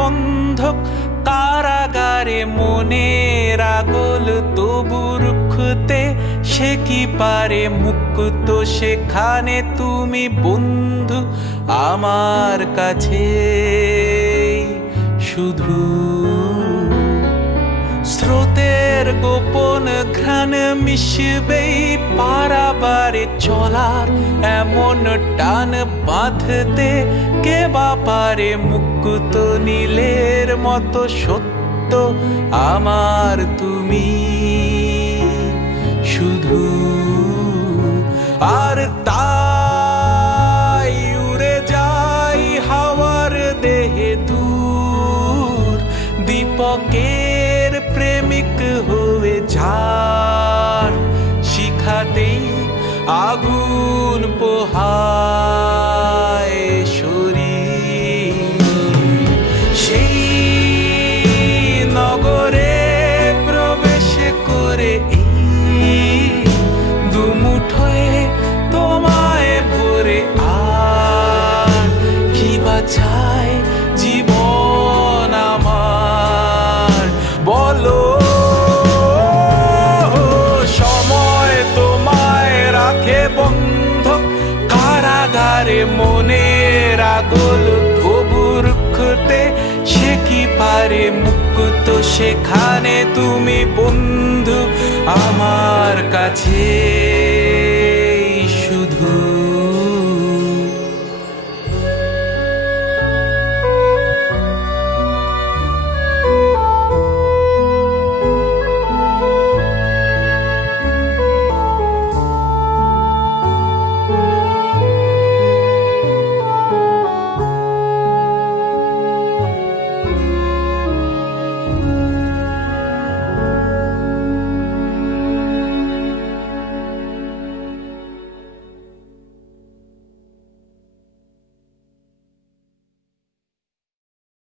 বন্ধক কারাগারে মনের আগল তবু রুখতে সে কি পারে মুক্ত সেখানে তুমি বন্ধু আমার কাছে শুধু স্রোতের গোপন ঘ্রাণ মিশবেই পারাবারে চলার এমন টান বাঁধতে কে বা পারে মুক্ত নীলের মতো সত্য আমার তুমি শুধু আর তাই উড়ে যাই হাওয়ার দেহে দূর দীপকের প্রেমিক হয়ে যার শিখাতেই আগুন পোহায় শরীর সেই নগরে প্রবেশ করে দুমুঠোয় তোমায় ভরে আর কি বাঁচায় জীবন আমার বলো সময় তোমায় রাখে বন্ধক কারাগারে মনের আগল তবু রুখতে সে কি পারে মুক্ত সেখানে তুমি বন্ধু আমার কাছে